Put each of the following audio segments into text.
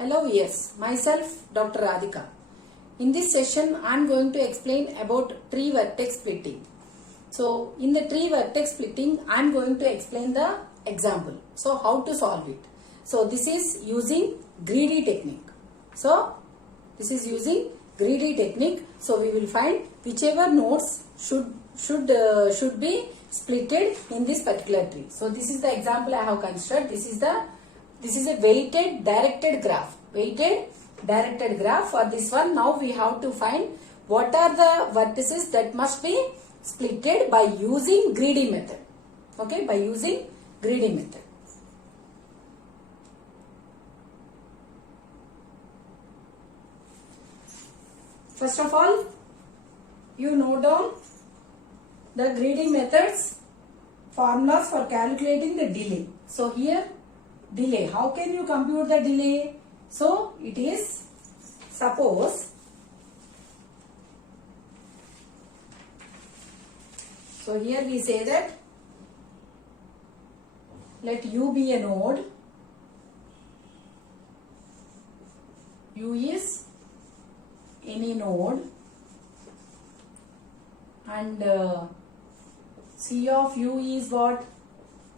Hello, yes, myself Dr. Radhika. In this session, I am going to explain about tree vertex splitting. So, in the tree vertex splitting, I am going to explain the example. So, how to solve it. So, this is using greedy technique. So, this is using greedy technique. So, we will find whichever nodes should be splitted in this particular tree. So, this is the example I have considered. This is a weighted directed graph. Weighted directed graph. For this one, now we have to find what are the vertices that must be splitted by using greedy method. Okay, by using greedy method. First of all, you note down the greedy methods formulas for calculating the delay. So here, delay. How can you compute the delay? So it is, suppose, so here we say that let U be a node, U is any node, and C of U is what?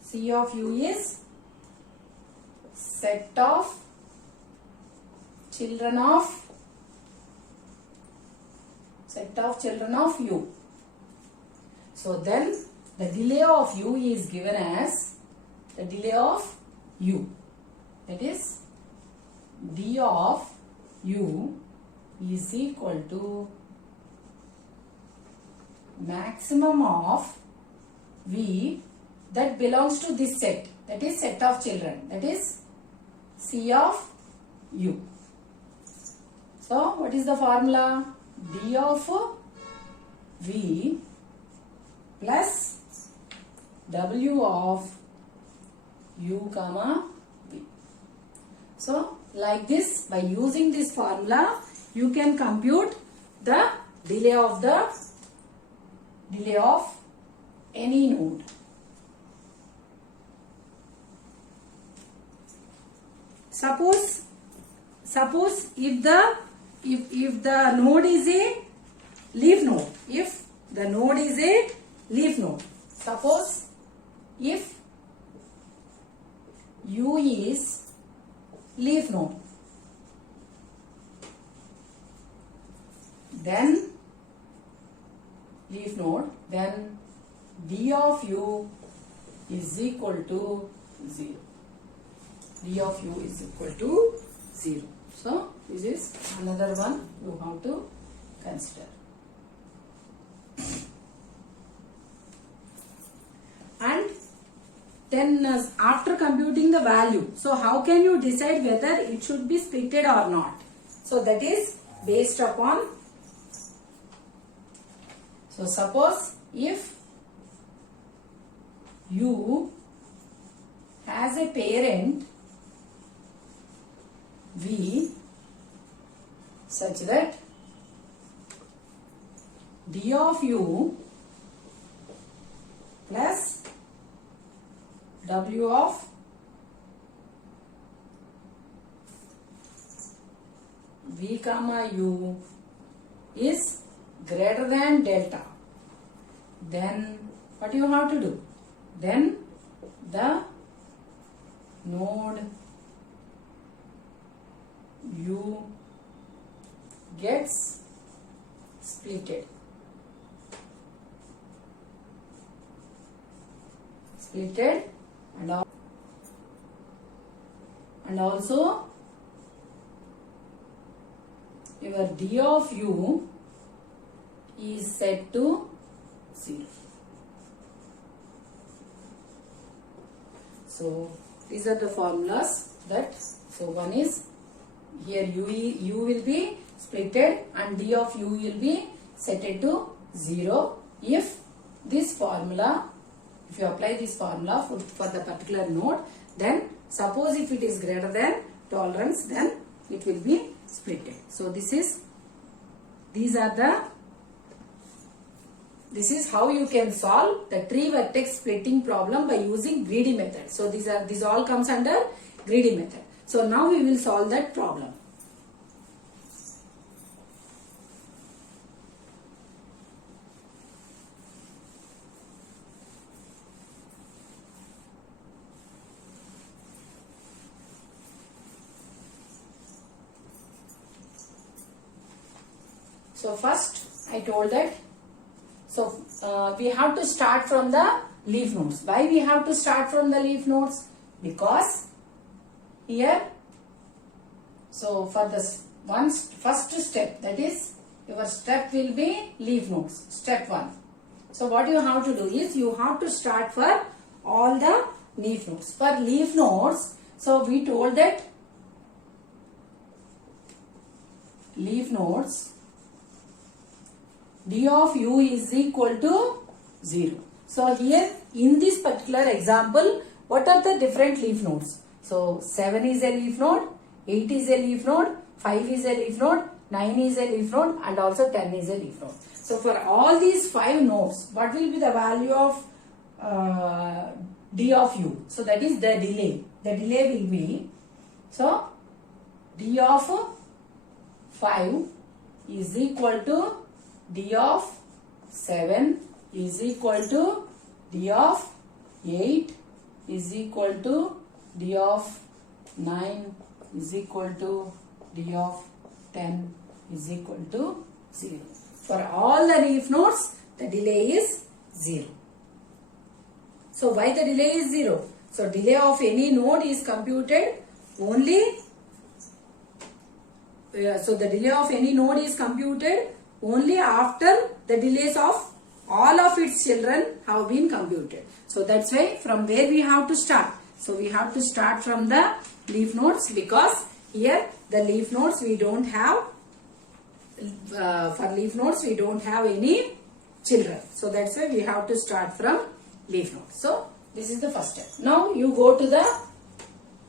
C of U is set of children of U. So then the delay of U is given as the delay of U, that is D of U is equal to maximum of V that belongs to this set, that is set of children, that is C of U. So what is the formula? D of V plus W of U comma V. So like this, by using this formula, you can compute the delay of any node. Suppose if the node is a leaf node, if the node is a leaf node, suppose if U is leaf node, then D of U is equal to 0. D of U is equal to 0. So this is another one you have to consider. And then after computing the value, so how can you decide whether it should be splitted or not? So that is based upon, so suppose if U has a parent V such that D of U plus W of V comma U is greater than delta, then what you have to do? Then the node U gets splitted. And also your D of U is set to 0. So these are the formulas that, so one is here U will be splitted and D of U will be set to 0 if this formula, if you apply this formula for the particular node, then suppose if it is greater than tolerance, then it will be splitted. So this is how you can solve the tree vertex splitting problem by using greedy method. So these all comes under greedy method. So now we will solve that problem. So first I told that, we have to start from the leaf nodes. Why we have to start from the leaf nodes? Because here, so for this first step, that is your step will be leaf nodes, step 1. So what you have to do is you have to start for all the leaf nodes. For leaf nodes, so we told that leaf nodes d of u is equal to 0. So here in this particular example, what are the different leaf nodes? So 7 is a leaf node, 8 is a leaf node, 5 is a leaf node, 9 is a leaf node, and also 10 is a leaf node. So for all these 5 nodes, what will be the value of d of u? So that is the delay. The delay will be, so d of 5 is equal to d of 7 is equal to d of 8 is equal to d of 9 is equal to d of 10 is equal to 0. For all the leaf nodes, the delay is 0. So why the delay is 0? So delay of any node is computed only, so the delay of any node is computed only after the delays of all of its children have been computed. So that's why from where we have to start. So we have to start from the leaf nodes, because here the leaf nodes we don't have, for leaf nodes we don't have any children. So that's why we have to start from leaf nodes. So this is the first step. Now you go to the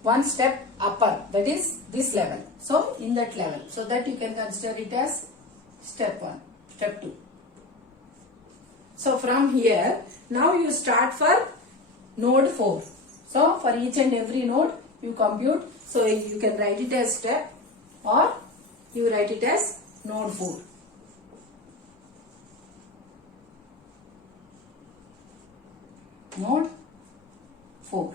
one step upper, that is this level. So in that level, so that you can consider it as step 1, step 2. So from here, now you start for node 4. So for each and every node you compute. So you can write it as step, or you write it as node 4. Node 4.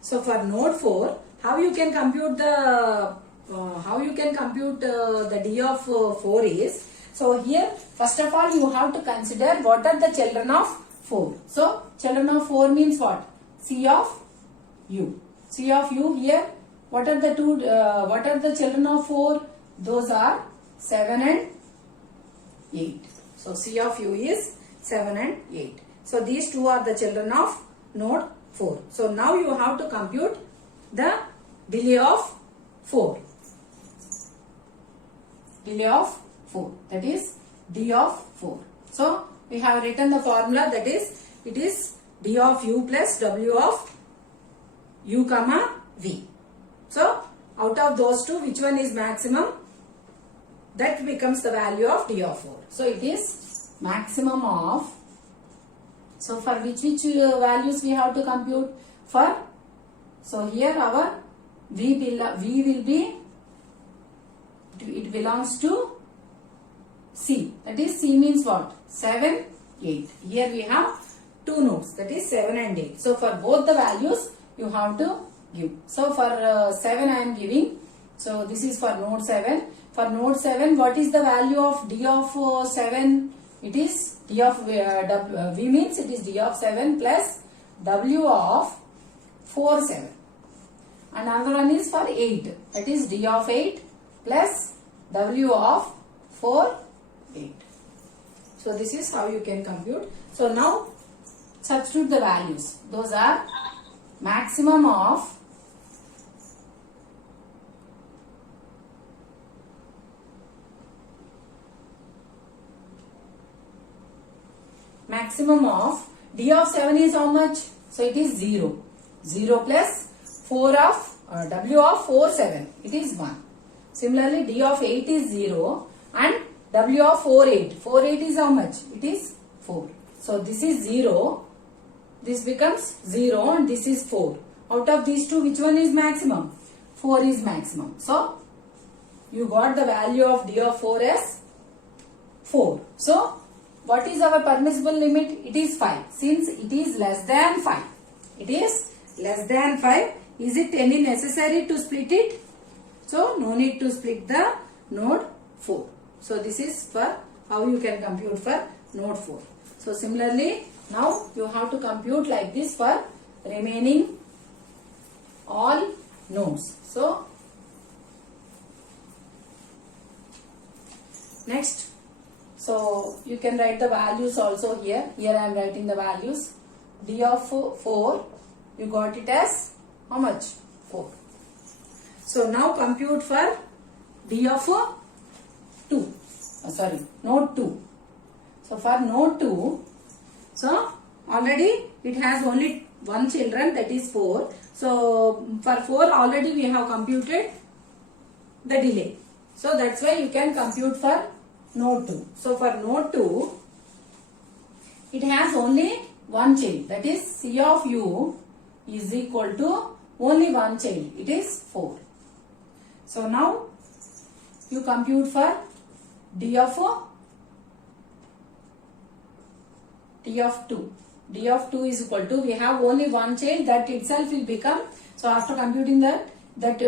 So for node 4, how you can compute the the d of 4 is, so here first of all you have to consider what are the children of 4. So children of 4 means what? C of u. C of u here, what are the children of 4? Those are 7 and 8. So C of u is 7 and 8. So these two are the children of node 4. So now you have to compute the delay of 4. Delay of 4, that is d of 4. So we have written the formula, that is it is d of u plus w of u comma v. So out of those two, which one is maximum? That becomes the value of d of 4. So it is maximum of, so for which values we have to compute? For, so here our v will be, it belongs to C. That is C means what? 7, 8. Here we have two nodes, that is 7 and 8. So for both the values you have to give. So for 7 I am giving. So this is for node 7. For node 7, what is the value of d of 7? It is d of v means it is d of 7 plus w of 4, 7. And another one is for 8. That is d of 8 plus w of 4, 8. So this is how you can compute. So now substitute the values. Those are maximum of d of 7 is how much? So it is 0. 0 plus 4 of w of 4, 7. It is 1. Similarly, d of 8 is 0 and w of 4, 8. 4, 8 is how much? It is 4. So this is 0. This becomes 0 and this is 4. Out of these two, which one is maximum? 4 is maximum. So you got the value of d of 4 as 4. So what is our permissible limit? It is 5. Since it is less than 5. It is less than 5. Is it any necessary to split it? So no need to split the node 4. So this is for how you can compute for node 4. So similarly, now you have to compute like this for remaining all nodes. So next, so you can write the values also here. Here I am writing the values. D of 4, you got it as how much? 4. So now compute for D of 2. Node 2. So for node 2, so already it has only one children, that is 4. So for 4 already we have computed the delay. So that's why you can compute for node 2. So for node 2, it has only one child, that is C of u is equal to only one child, it is 4. So now you compute for D of 2. D of 2 is equal to, we have only one child, that itself will become, so after computing that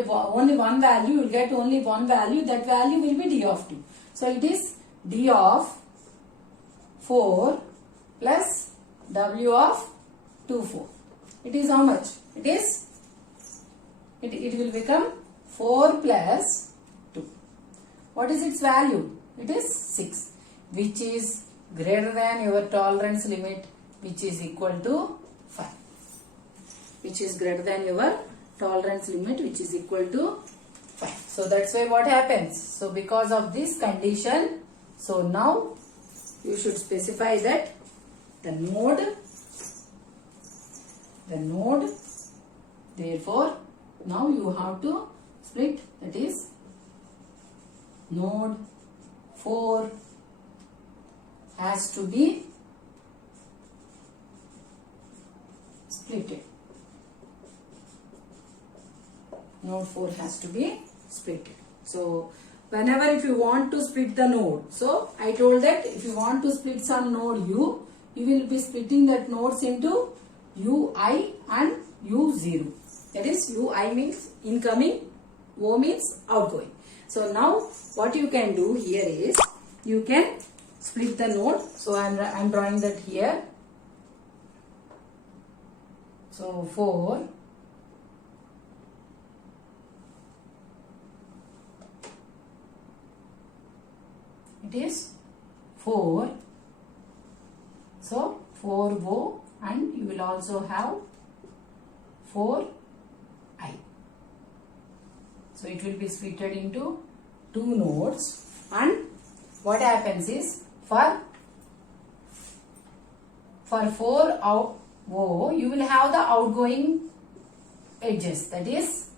only one value, you will get only one value, that value will be D of 2. So it is D of 4 plus W of 2 4. It is how much? It is, it will become 4 plus 2. What is its value? It is 6, which is greater than your tolerance limit, which is equal to 5. Which is greater than your tolerance limit, which is equal to 5. So that's why what happens? So because of this condition, so now you should specify that the node, therefore now you have to split, that is node 4 has to be splitted. Node 4 has to be splitted. So whenever if you want to split the node, so I told that if you want to split some node u, you will be splitting that nodes into ui and u0. That is ui means incoming, o means outgoing. So now what you can do here is you can split the node. So I am drawing that here. So 4 it is 4. So 4O and you will also have 4I. So it will be splitted into 2 nodes, and what happens is for 4 O you will have the outgoing edges, that is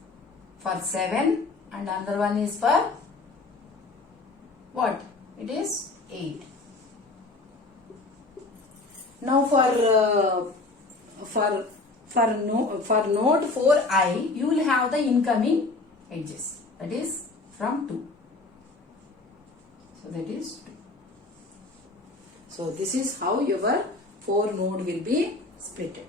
for 7, and another one is for what? It is 8. Now for node 4I you will have the incoming edges, that is from 2. So that is 2. So this is how your 4 node will be splitted.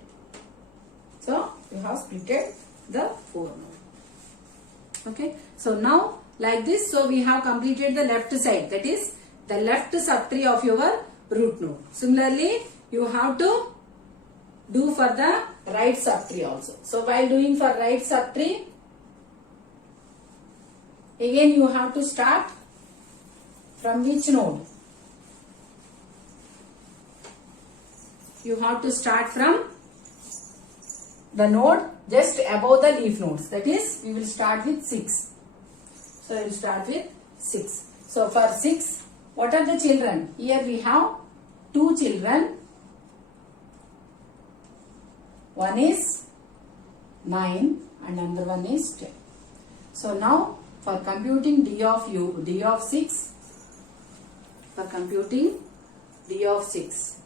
So you have splitted the 4 node. Okay. So now like this, so we have completed the left side, that is the left subtree of your root node. Similarly, you have to do for the right subtree also. So while doing for right subtree, again you have to start from which node? You have to start from the node just above the leaf nodes. That is, we will start with 6. So we will start with 6. So for 6, what are the children? Here we have 2 children. One is 9 and another one is 10. So now for computing d of 6, for computing d of 6.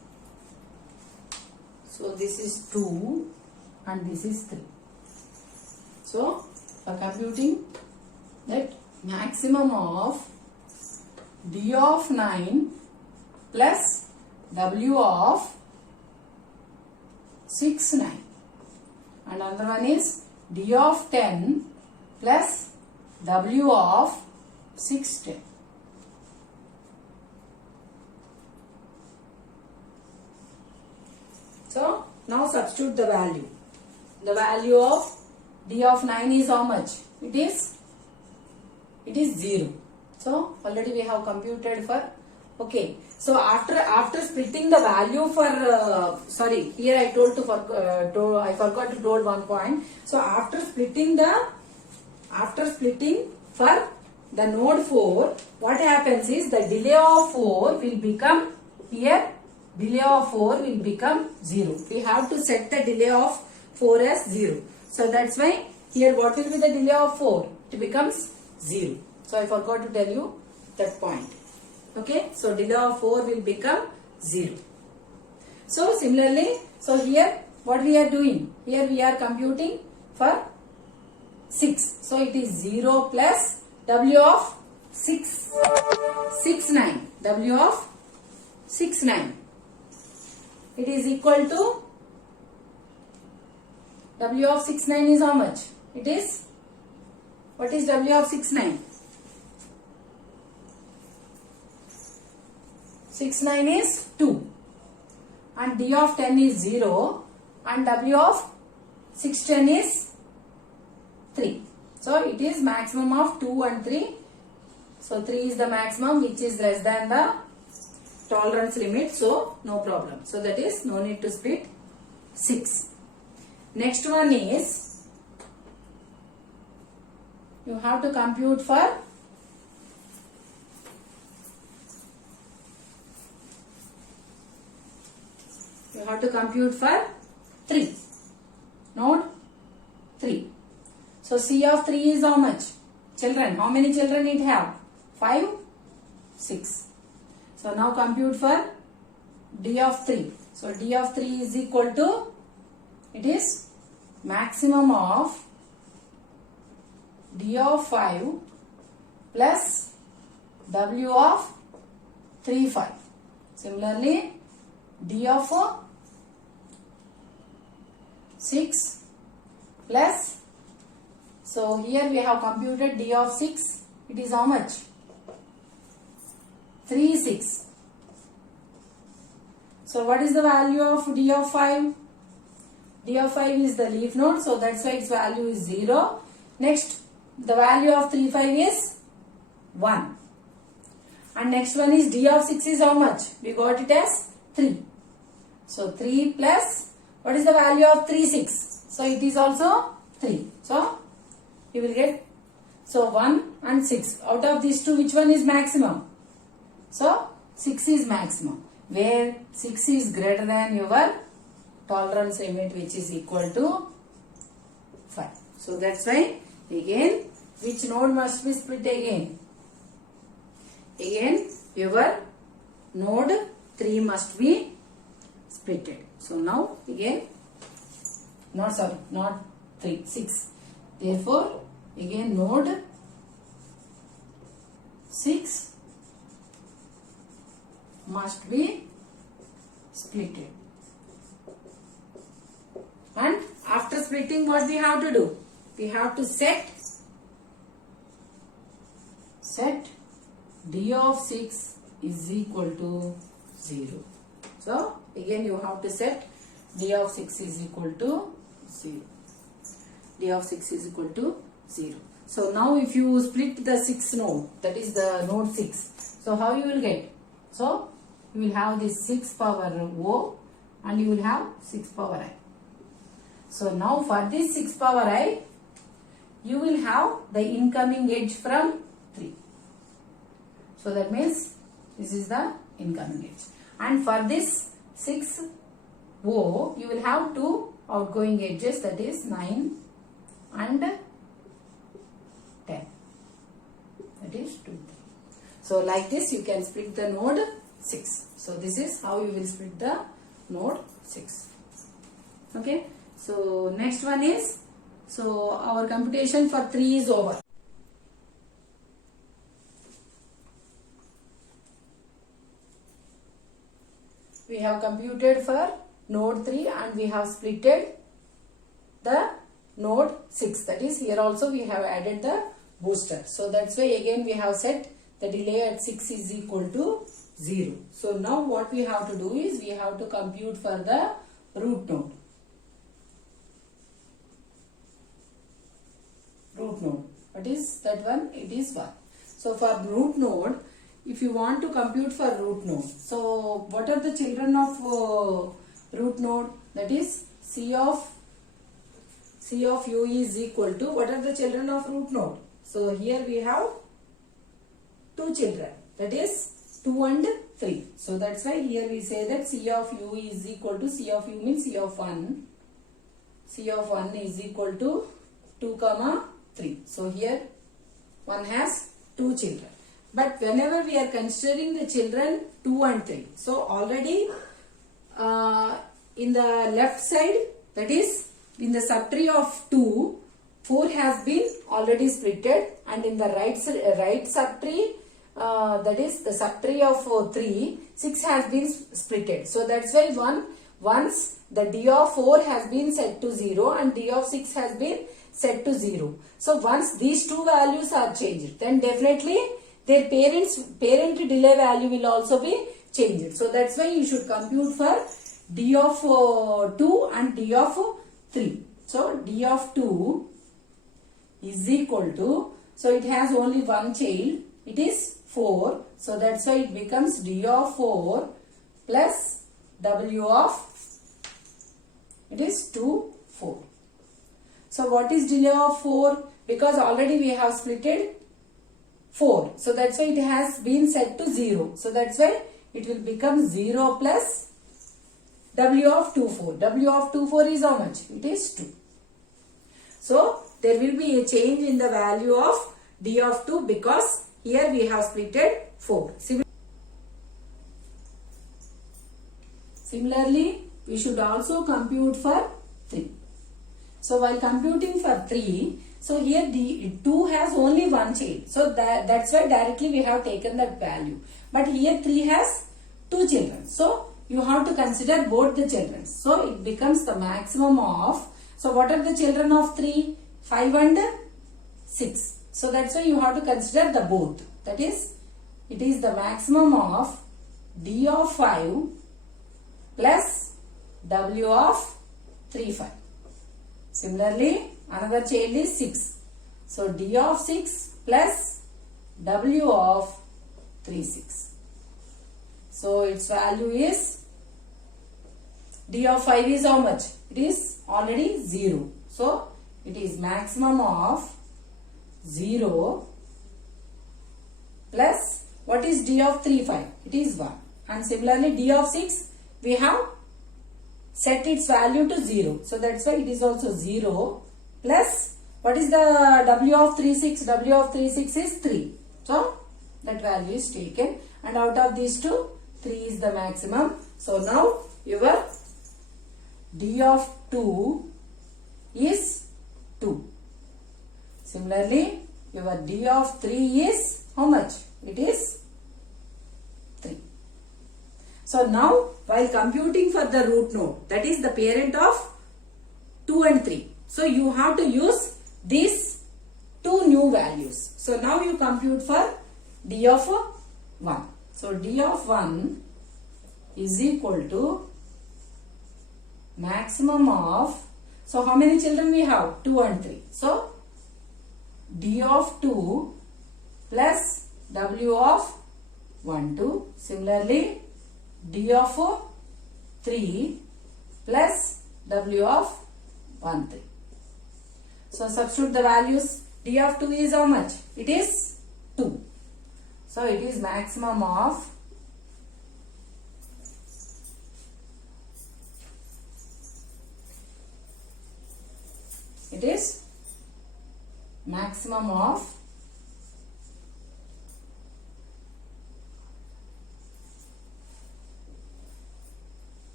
So this is 2 and this is 3. So for computing that maximum of D of 9 plus W of 6 9, and another one is D of 10 plus W of 6 10. So now substitute the value. The value of D of 9 is how much? It is 0. So already we have computed for. Okay. So after splitting the value for here I I forgot to told one point. So after splitting for the node 4, what happens is the delay of 4 will become here. Delay of 4 will become 0. We have to set the delay of 4 as 0. So that's why here what will be the delay of 4? It becomes 0. So I forgot to tell you that point. Okay. So delay of 4 will become 0. So similarly, so here what we are doing? Here we are computing for 6. So it is 0 plus W of 6 9. W of 6 9. It is equal to W of 6 9 is how much? It is, what is W of 6 9? 6 9 is 2, and D of 10 is 0, and W of 6 10 is 3. So it is maximum of 2 and 3. So 3 is the maximum, which is less than the tolerance limit, so no problem. So that is no need to split 6. Next one is you have to compute for you have to compute for 3. Node 3. So C of 3 is how much? Children, how many children it have? 5, 6. So now compute for D of 3. So D of 3 is equal to, it is maximum of D of 5 plus W of 3 5. Similarly, D of 6 plus, so here we have computed D of 6. It is how much? 3 6. So what is the value of D of 5? D of 5 is the leaf node, so that's why its value is 0. Next, the value of 3 5 is 1. And next one is D of 6 is how much? We got it as 3. So 3 plus, what is the value of 3 6? So it is also 3. So you will get, so 1 and 6. Out of these two, which one is maximum? So 6 is maximum, where 6 is greater than your tolerance limit, which is equal to 5. So that's why again, which node must be split again? Again, your node 3 must be splitted. So now again, not 3, 6. Therefore, again node 6 must be splitted. And after splitting, what we have to do? We have to set D of 6 is equal to 0. So again you have to set D of 6 is equal to 0. D of 6 is equal to 0. So now if you split the 6 node, that is the node 6. So how you will get? So you will have this 6 power O and you will have 6 power I. So now for this 6 power I, you will have the incoming edge from 3. So that means this is the incoming edge. And for this 6 O, you will have 2 outgoing edges, that is 9 and 10. That is 2, 3. So like this you can split the node 6. So this is how you will split the node 6. Okay. So next one is So our computation for 3 is over. We have computed for node 3 and we have splitted the node 6. That is, here also we have added the booster. So that's why again we have set the delay at 6 is equal to 0. So now what we have to do is we have to compute for the root node. Root node. What is that one? It is 1. So for root node, if you want to compute for root node, so what are the children of root node? That is C of u is equal to, what are the children of root node? So here we have 2 children, that is 2 and 3. So that's why here we say that C of u is equal to, C of u means C of 1. C of 1 is equal to 2, 3. So here one has 2 children. But whenever we are considering the children 2 and 3, so already in the left side, that is in the subtree of 2, 4 has been already splitted, and in the right subtree, that is the subtree of 3, 6 has been splitted. So that's why once the d of 4 has been set to 0 and d of 6 has been set to 0. So once these two values are changed, then definitely their parent delay value will also be changed. So that's why you should compute for d of 2 and d of 3. So d of 2 is equal to, so it has only one child, it is 4. So that's why it becomes d of 4 plus w of, it is 2, 4. So what is delay of 4? Because already we have splitted 4. So that's why it has been set to 0. So that's why it will become 0 plus w of 2, 4. W of 2, 4 is how much? It is 2. So there will be a change in the value of d of 2 because here we have splitted 4. Similarly, we should also compute for 3. So while computing for 3, so here the 2 has only one child. So that's why directly we have taken that value. But here 3 has 2 children. So you have to consider both the children. So it becomes the maximum of, so what are the children of 3? 5 and 6. So that's why you have to consider the both. That is, it is the maximum of d of 5 plus w of 3, 5. Similarly, another child is 6. So d of 6 plus w of 3, 6. So its value is, d of 5 is how much? It is already 0. So it is maximum of 0 plus, what is d of 3, 5? It is 1. And similarly d of 6, we have set its value to 0. So that's why it is also 0 plus, what is the w of 3, 6? W of 3, 6 is 3. So that value is taken, and out of these two, 3 is the maximum. So now your d of 2 is 2. Similarly, your d of 3 is how much? It is 3. So now while computing for the root node, that is the parent of 2 and 3. So you have to use these two new values. So now you compute for d of 1. So d of 1 is equal to maximum of, so how many children we have? 2 and 3. So d of 2 plus w of 1, 2. Similarly, d of 3 plus w of 1, 3. So substitute the values. D of 2 is how much? It is 2. So it is maximum of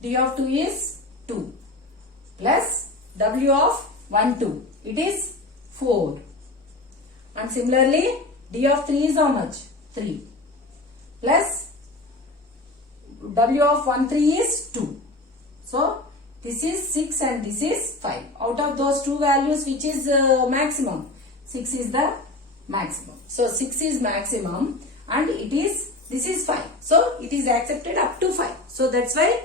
d of 2 is 2 plus w of 1, 2. It is 4. And similarly, D of 3 is how much? 3. Plus W of 1, 3 is 2. So, this is 6 and this is 5. Out of those two values, which is maximum? 6 is the maximum. So, 6 is maximum and this is 5. So, it is accepted up to 5. So, that's why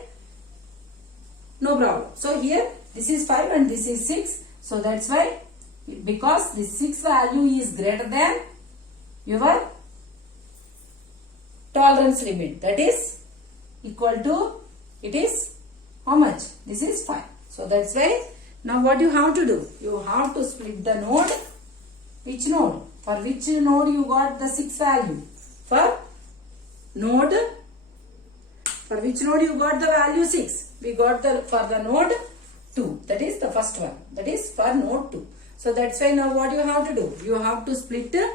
no problem. So, here this is 5 and this is 6. So, that's why, because this 6 value is greater than your tolerance limit, that is equal to, it is how much? This is 5. So, that's why, now what you have to do? You have to split the node. Which node? For which node you got the 6 value? For which node you got the value 6? We got for the node 2. That is the first one. That is for node 2. So, that's why now what you have to do? You have to split the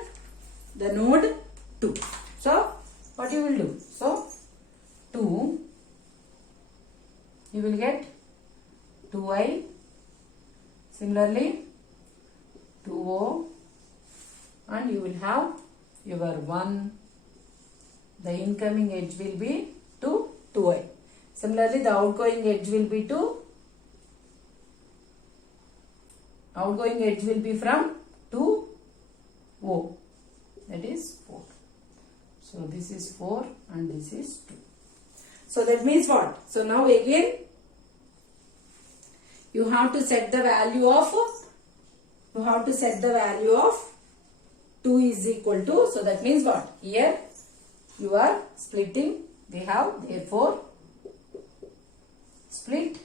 node 2. So, what you will do? So, 2, you will get 2i, similarly 2o, and you will have your 1, the incoming edge will be to 2i. Similarly, the outgoing edge will be from 2o, that is 4. So, this is 4 and this is 2. So, that means what? So, now again, you have to set the value of 2 is equal to, so that means what? Here, you are splitting, we have therefore split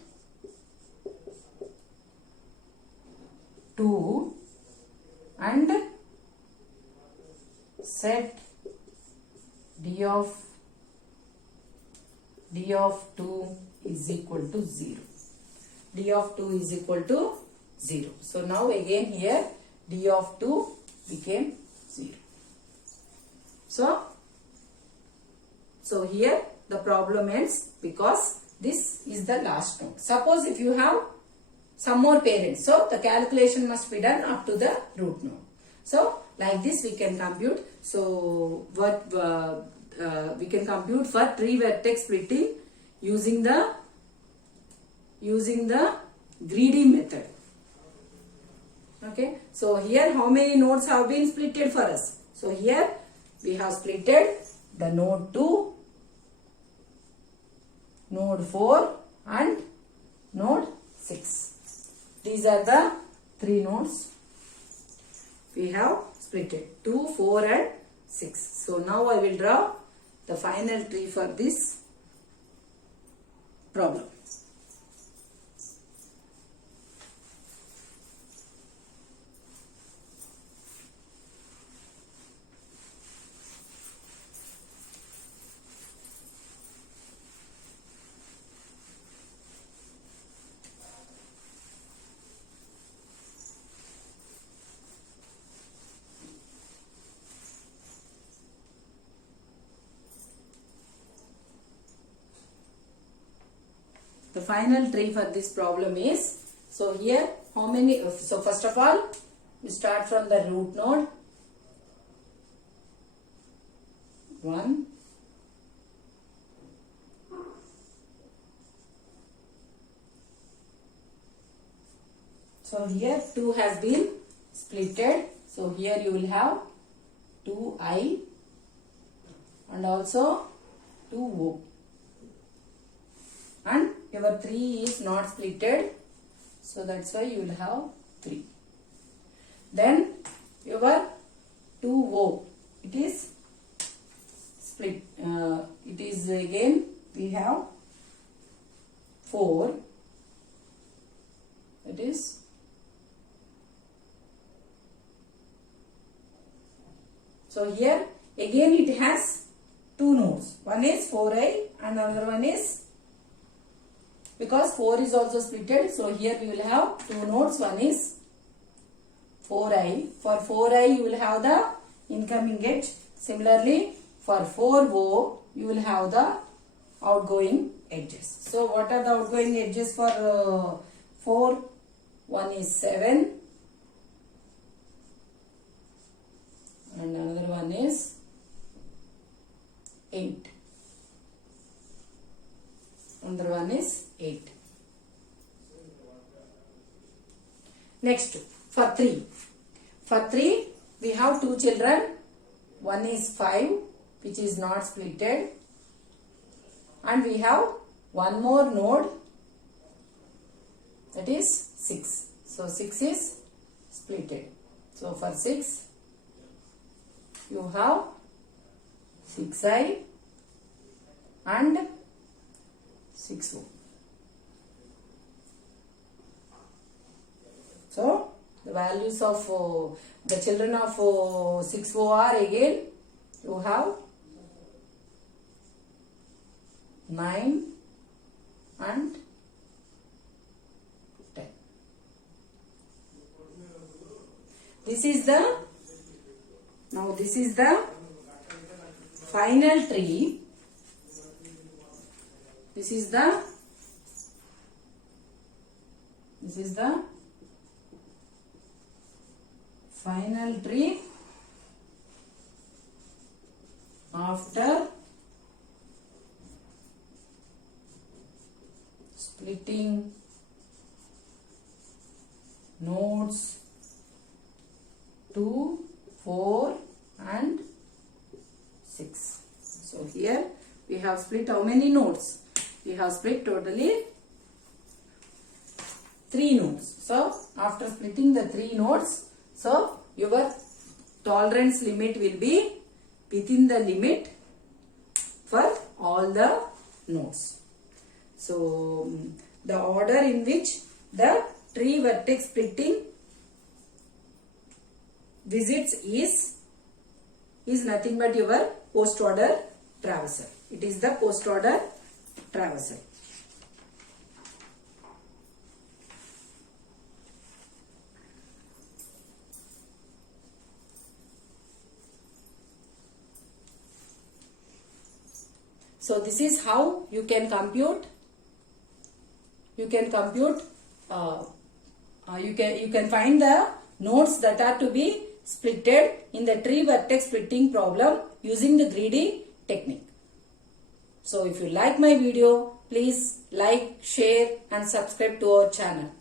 2 and set D of 2 is equal to 0. D of 2 is equal to 0. So, now again here D of 2 became 0. So here the problem ends because this is the last node. Suppose if you have some more parents, so the calculation must be done up to the root node. So like this we can compute. So what we can compute for tree vertex splitting using the greedy method. Okay. So here how many nodes have been splitted for us? So here we have splitted the node 2, node 4 and node 6. These are the 3 nodes we have splitted, 2, 4 and 6. So now I will draw the final tree for this problem. The final tree for this problem is, so here how many, so first of all we start from the root node 1, so here 2 has been splitted, so here you will have 2i and also 2o. And your 3 is not splitted, so that's why you will have 3. Then your 2o, it is split, it is again we have 4, it is so here again it has 2 nodes, one is 4i and another one is, because 4 is also splitted, so here we will have 2 nodes, one is 4i. For 4i you will have the incoming edge. Similarly for 4o you will have the outgoing edges. So what are the outgoing edges for 4o? one is 7 and another one is 8. Another one is 8. Next, for 3. For 3, we have 2 children. One is 5, which is not splitted. And we have one more node, that is 6. So 6 is splitted. So for 6, you have 6i and 6o. So the values of the children of 6o are again, you have 9 and 10. This is the final tree. This is the final tree after splitting nodes 2, 4 and 6. So here we have split how many nodes? We have split totally 3 nodes. So after splitting the 3 nodes, so your tolerance limit will be within the limit for all the nodes. So the order in which the tree vertex splitting visits is nothing but your post order traversal. It is the post order traversal. So this is how you can compute. You can find the nodes that are to be splitted in the tree vertex splitting problem using the greedy technique. So if you like my video, please like, share and subscribe to our channel.